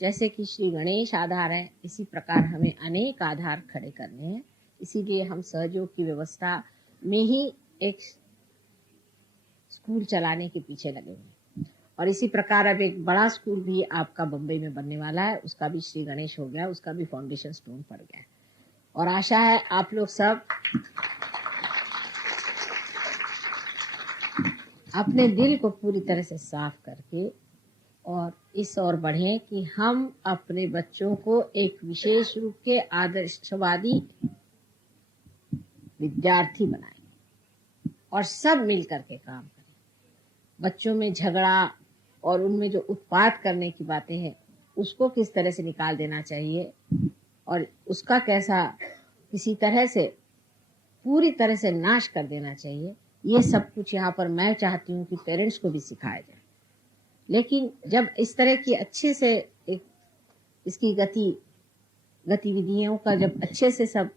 जैसे कि श्री गणेश आधार है, इसी प्रकार हमें अनेक आधार खड़े करने हैं। इसीलिए हम सहयोग की व्यवस्था में ही एक स्कूल चलाने के पीछे लगे हुए हैं। और इसी प्रकार अब एक बड़ा स्कूल भी आपका बम्बई में बनने वाला है, उसका भी श्री गणेश हो गया, उसका भी फाउंडेशन स्टोन पड़ गया है। और आशा है आप लोग सब अपने दिल को पूरी तरह से साफ करके और इस ओर बढ़े कि हम अपने बच्चों को एक विशेष रूप के आदर्शवादी विद्यार्थी बनाएं और सब मिल करके काम करें। बच्चों में झगड़ा और उनमें जो उत्पात करने की बातें हैं उसको किस तरह से निकाल देना चाहिए और उसका कैसा किसी तरह से पूरी तरह से नाश कर देना चाहिए, ये सब कुछ यहाँ पर मैं चाहती हूँ कि पेरेंट्स को भी सिखाया जाए। लेकिन जब इस तरह की अच्छे से एक इसकी गतिविधियों का जब अच्छे से सब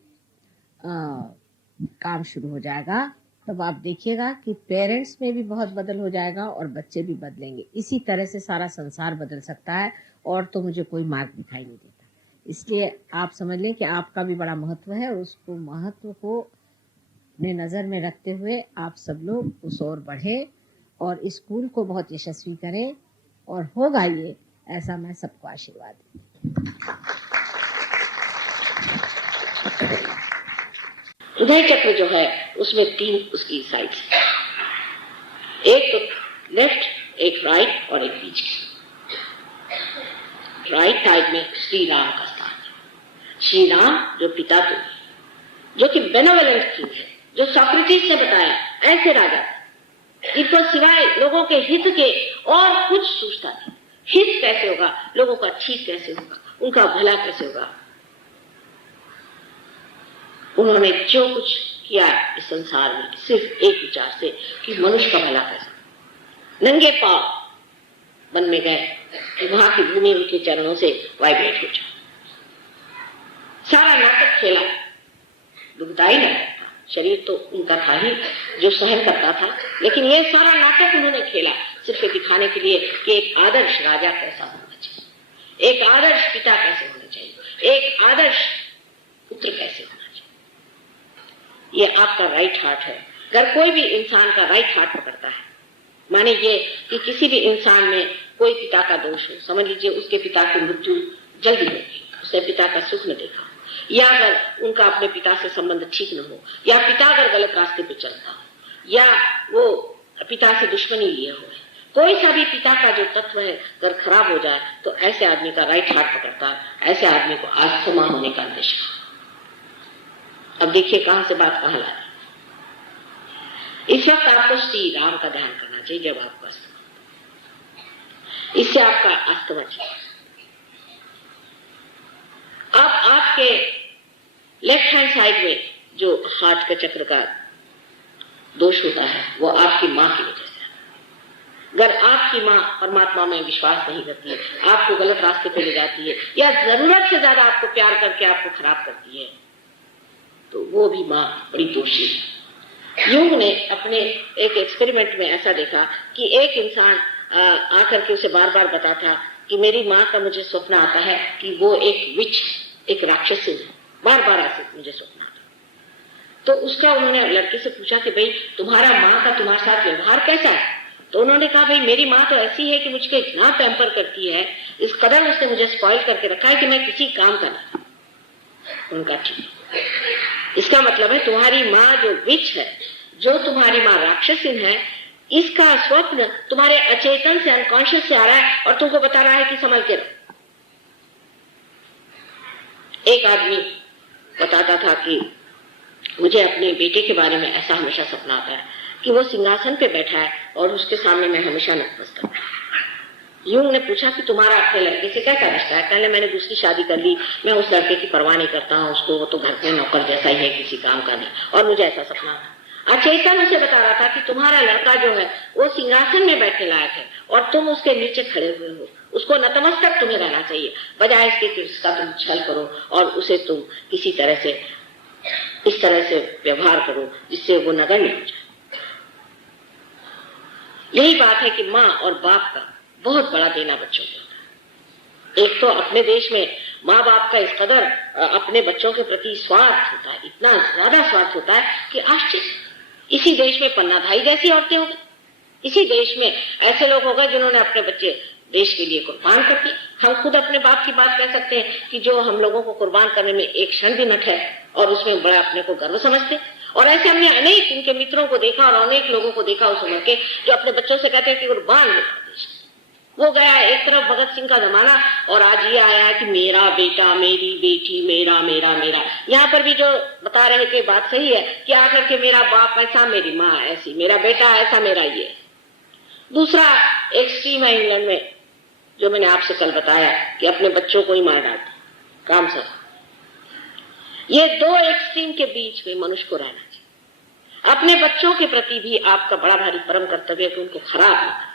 काम शुरू हो जाएगा तब आप देखिएगा कि पेरेंट्स में भी बहुत बदल हो जाएगा और बच्चे भी बदलेंगे। इसी तरह से सारा संसार बदल सकता है और तो मुझे कोई मार्ग दिखाई नहीं देता। इसलिए आप समझ लें कि आपका भी बड़ा महत्व है और उसको महत्व को अपने नज़र में रखते हुए आप सब लोग उस ओर बढ़े और इस स्कूल को बहुत यशस्वी करें और होगा ये, ऐसा मैं सबको आशीर्वाद दूँ। उदय चक्र जो है उसमें 3 उसकी साइड्स है, एक तो लेफ्ट, एक राइट और एक बीच की। राइट साइड में श्री राम का स्थान है। श्री राम जो पिता तो जो कि बेनेवोलेंट किंग है, जो सॉक्रेटिस ने बताया ऐसे राजा इनको सिवाय लोगों के हित के और कुछ सोचता नहीं। हित कैसे होगा, लोगों का ठीक कैसे होगा, उनका भला कैसे होगा। उन्होंने जो कुछ किया इस संसार में सिर्फ एक विचार से कि मनुष्य का भला कैसा। नंगे पांव वन में गए कि वहां की भूमि उनके चरणों से वाइब्रेट हो जाए। सारा नाटक खेला, दुखदाई नाटक था, शरीर तो उनका था ही जो सहन करता था, लेकिन ये सारा नाटक उन्होंने खेला सिर्फ दिखाने के लिए कि एक आदर्श राजा कैसा होना चाहिए, एक आदर्श पिता कैसे होना चाहिए, एक आदर्श पुत्र कैसे होना चाहिए। ये आपका राइट हार्ट है। अगर कोई भी इंसान का राइट हार्ट पकड़ता है, माने ये कि किसी भी इंसान में कोई पिता का दोष हो, समझ लीजिए उसके पिता की मृत्यु जल्दी होगी, उसने पिता का सुख न देखा, या अगर उनका अपने पिता से संबंध ठीक न हो, या पिता अगर गलत रास्ते पे चलता हो, या वो पिता से दुश्मनी लिए हो, कोई सा भी पिता का जो तत्व है अगर खराब हो जाए तो ऐसे आदमी का राइट हार्ट पकड़ता है, ऐसे आदमी को अस्थमा होने का अंदेशा। अब देखिए कहां से बात कहां ला रही। इस वक्त आपको श्री राम का ध्यान करना चाहिए जब आपको अस्थमा, इससे आपका अस्थमा ठीक। आप आपके लेफ्ट हैंड साइड में जो हार्ट के चक्र का दोष होता है वो आपकी मां की वजह से। अगर आपकी मां परमात्मा में विश्वास नहीं करती है, आपको गलत रास्ते पे ले जाती है, या जरूरत से ज्यादा आपको प्यार करके आपको खराब करती है, तो वो भी मां बड़ी दोषी है। यूंग ने अपने एक एक्सपेरिमेंट में ऐसा देखा कि एक इंसान आकर के उसे बार बार बताता कि मेरी माँ का मुझे स्वप्न आता है कि वो एक विच, एक राक्षसी है, बार बार ऐसे मुझे स्वप्न आता। तो उसका उन्होंने लड़के से पूछा कि भाई तुम्हारा माँ का तुम्हारे साथ व्यवहार कैसा है। तो उन्होंने कहा भाई मेरी माँ तो ऐसी है कि मुझको इतना पैम्पर करती है, इस कदर उसने मुझे स्पॉइल करके रखा है कि मैं किसी काम का नहीं। उनका ठीक, इसका मतलब है तुम्हारी माँ जो विच है, जो तुम्हारी माँ राक्षसी है, इसका स्वप्न तुम्हारे अचेतन से, अनकॉन्शियस से आ रहा है और तुमको बता रहा है कि संभल के रहो। एक आदमी बताता था कि मुझे अपने बेटे के बारे में ऐसा हमेशा सपना आता है कि वो सिंहासन पे बैठा है और उसके सामने मैं हमेशा नतमस्तक हूं। यूं ने पूछा कि तुम्हारा अपने लड़के से कैसा रिश्ता है। कहने मैंने दूसरी शादी कर ली, मैं उस लड़के की परवाह नहीं करता हूँ, उसको वो तो घर में नौकर जैसा ही है, किसी काम का नहीं। और मुझे ऐसा सपना था। अचेतन उसे बता रहा था कि तुम्हारा लड़का जो है वो सिंहासन में बैठने लायक है और तुम उसके नीचे खड़े हुए हो, उसको नतमस्तक तुम्हें रहना चाहिए, बजाय इसके कि उसका तुम छल करो और उसे तुम किसी तरह से इस तरह से व्यवहार करो जिससे वो नगण्य हो जाए। यही बात है कि माँ और बाप का बहुत बड़ा देना बच्चों को होता है। एक तो अपने देश में माँ बाप का इस कदर अपने बच्चों के प्रति स्वार्थ होता है, इतना ज्यादा स्वार्थ होता है कि आश्चर्य। इसी देश में पन्नाधाई जैसी औरतें हो गई, इसी देश में ऐसे लोग हो गए जिन्होंने अपने बच्चे देश के लिए कुर्बान कर दिए। हम खुद अपने बाप की बात कह सकते हैं कि जो हम लोगों को कुर्बान करने में एक क्षण भी न ठहरे और उसमें बड़ा अपने को गर्व समझते। और ऐसे हमने अनेक उनके मित्रों को देखा और अनेक लोगों को देखा उस उम्र के, जो अपने बच्चों से कहते हैं कि कुर्बान हो देश। वो गया एक तरफ भगत सिंह का जमाना और आज ये आया है कि मेरा बेटा, मेरी बेटी, मेरा मेरा मेरा। यहाँ पर भी जो बता रहे थे बात सही है कि आकर के मेरा बाप ऐसा, मेरी माँ ऐसी, मेरा बेटा ऐसा, मेरा ये। दूसरा एक्सट्रीम है इंग्लैंड में, जो मैंने आपसे कल बताया कि अपने बच्चों को ही मार डालते, काम सर। ये दो एक्सट्रीम के बीच में मनुष्य को रहना चाहिए। अपने बच्चों के प्रति भी आपका बड़ा भारी परम कर्तव्य है कि उनको खराब नहीं,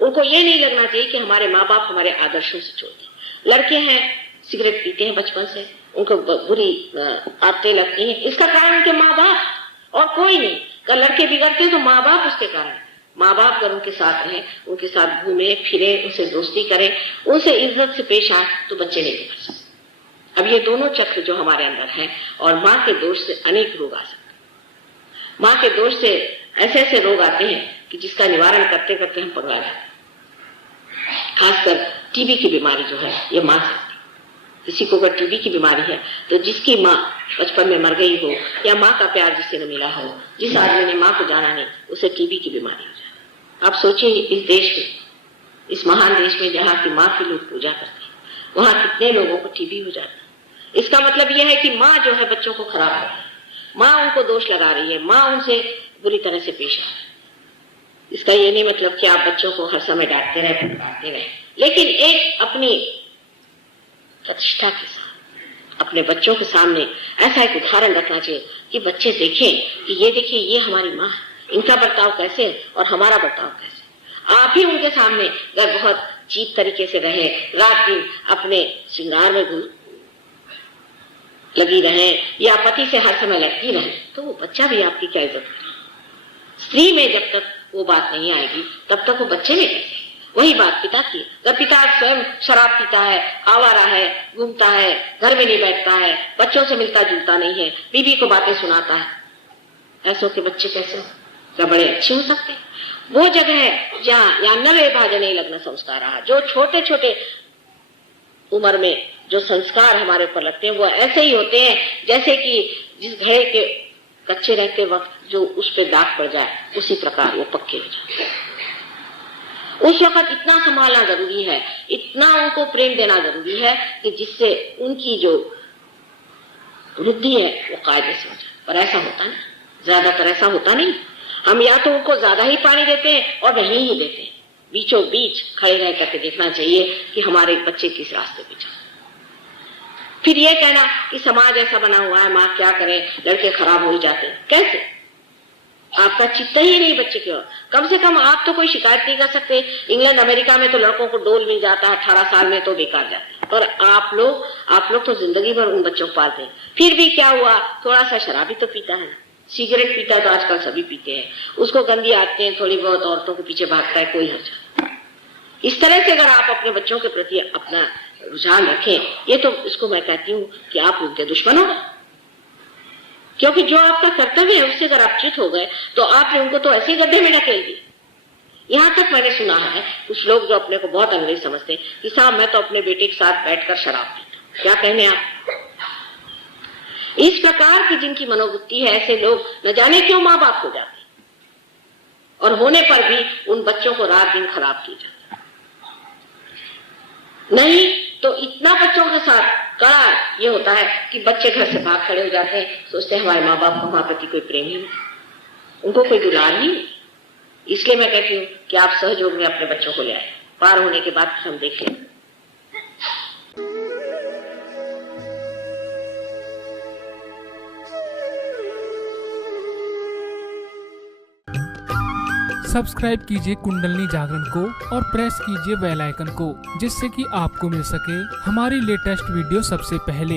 उनको ये नहीं लगना चाहिए कि हमारे माँ बाप हमारे आदर्शों से छोड़ दें। लड़के हैं, सिगरेट पीते हैं बचपन से, उनको बुरी आदतें लगती हैं, इसका कारण उनके माँ बाप और कोई नहीं। अगर लड़के बिगड़ते हैं तो माँ बाप उसके कारण। माँ बाप अगर उनके साथ रहें, उनके साथ घूमे फिरे, उनसे दोस्ती करें, उनसे इज्जत से पेश आए, तो बच्चे नहीं बिगड़ सकते। अब ये दोनों चक्र जो हमारे अंदर है, और माँ के दोष से अनेक रोग आ सकते हैं। माँ के दोष से ऐसे ऐसे रोग आते हैं कि जिसका निवारण करते करते हम पगला जाते हैं। खासकर टीबी की बीमारी जो है, ये माँ से। किसी को अगर टीबी की बीमारी है तो जिसकी माँ बचपन में मर गई हो या माँ का प्यार जिससे न मिला हो, जिस आदमी ने माँ को जाना नहीं, उसे टीबी की बीमारी हो जाए। आप सोचिए इस देश में, इस महान देश में जहाँ की माँ की लोग पूजा करते हैं, वहाँ कितने लोगों को टीबी हो जाती है। इसका मतलब यह है कि माँ जो है बच्चों को खराब कर रही है, माँ उनको दोष लगा रही है, माँ उनसे बुरी तरह से पेश आ रही है। इसका ये नहीं मतलब कि आप बच्चों को हर समय डांटते रहे, फटकारते रहे, लेकिन एक अपनी प्रतिष्ठा के साथ अपने बच्चों के सामने ऐसा एक उदाहरण रखना चाहिए कि बच्चे देखें कि ये देखिए ये हमारी माँ है, इनका बर्ताव कैसे है और हमारा बर्ताव कैसे। आप ही उनके सामने अगर बहुत चीप तरीके से रहे, रात दिन अपने श्रृंगार में लगी रहे या पति से हर समय लगती रहे, तो वो बच्चा भी आपकी क्या इज्जत करे। स्त्री में जब तक वो बात नहीं आएगी तब तक वो बच्चे में कैसे। वही बात पिता की। जब पिता स्वयं शराब पीता है, आवारा है, घूमता है, घर में नहीं बैठता है, बच्चों से मिलता जुलता नहीं है, बीवी को बातें सुनाता है, ऐसों के बच्चे कैसे क्या बड़े अच्छे हो सकते हैं। वो जगह है जहाँ या नवे भाजने लग्न संस्कार रहा, जो छोटे छोटे उम्र में जो संस्कार हमारे ऊपर लगते हैं वो ऐसे ही होते हैं जैसे कि जिस घड़े के कच्चे रहते वक्त जो उस पे दाग पड़ जाए, उसी प्रकार वो पक्के हो जाए। उस वक्त इतना संभालना जरूरी है, इतना उनको प्रेम देना जरूरी है कि जिससे उनकी जो वृद्धि है वो कायदे से हो जाए। पर ऐसा होता नहीं, ज्यादातर ऐसा होता नहीं। हम या तो उनको ज्यादा ही पानी देते हैं और नहीं ही देते हैं। बीचों बीच खड़े रह करके देखना चाहिए कि हमारे बच्चे किस रास्ते पे चल। फिर ये कहना कि समाज ऐसा बना हुआ है, माँ क्या करे, लड़के खराब हो ही जाते हैं, कैसे? आपका चित्त ही नहीं बच्चे की ओर। कम से कम आप तो कोई शिकायत नहीं कर सकते। इंग्लैंड अमेरिका में तो लड़कों को डोल मिल जाता है, 18 साल में तो बेकार जाते हैं, पर आप लोग तो जिंदगी भर उन बच्चों को पालते हैं। फिर भी क्या हुआ, थोड़ा सा शराबी तो पीता है, सिगरेट पीता तो आजकल सभी पीते हैं, उसको गंदी आदतें थोड़ी बहुत औरतों के पीछे भागता है, कोई हर्ज। इस तरह से अगर आप अपने बच्चों के प्रति अपना रुझान रखें, ये तो इसको मैं कहती हूँ कि आप उनके दुश्मन हो गए। क्योंकि जो आपका कर्तव्य है उससे अगर आप च्युत हो गए तो आपने उनको तो ऐसे गड्ढे में ढकेल दिया। यहाँ तक मैंने सुना है कुछ लोग जो अपने को बहुत अंग्रेज समझते हैं कि साहब मैं तो अपने बेटे के साथ बैठकर शराब पीता। क्या कहने आप? इस प्रकार की जिनकी मनोवृत्ति है, ऐसे लोग न जाने क्यों माँ बाप हो जाते और होने पर भी उन बच्चों को रात दिन खराब किया जाता। नहीं तो इतना बच्चों के साथ कड़ा ये होता है कि बच्चे घर से भाग खड़े हो जाते हैं, सोचते हैं हमारे माँ बाप को हमारे प्रति कोई प्रेम ही नहीं, उनको कोई दुलार नहीं। इसलिए मैं कहती हूँ कि आप सहयोग में अपने बच्चों को ले आए, पार होने के बाद हम देख लें। सब्सक्राइब कीजिए कुंडलनी जागरण को और प्रेस कीजिए बेल आइकन को, जिससे कि आपको मिल सके हमारी लेटेस्ट वीडियो सबसे पहले।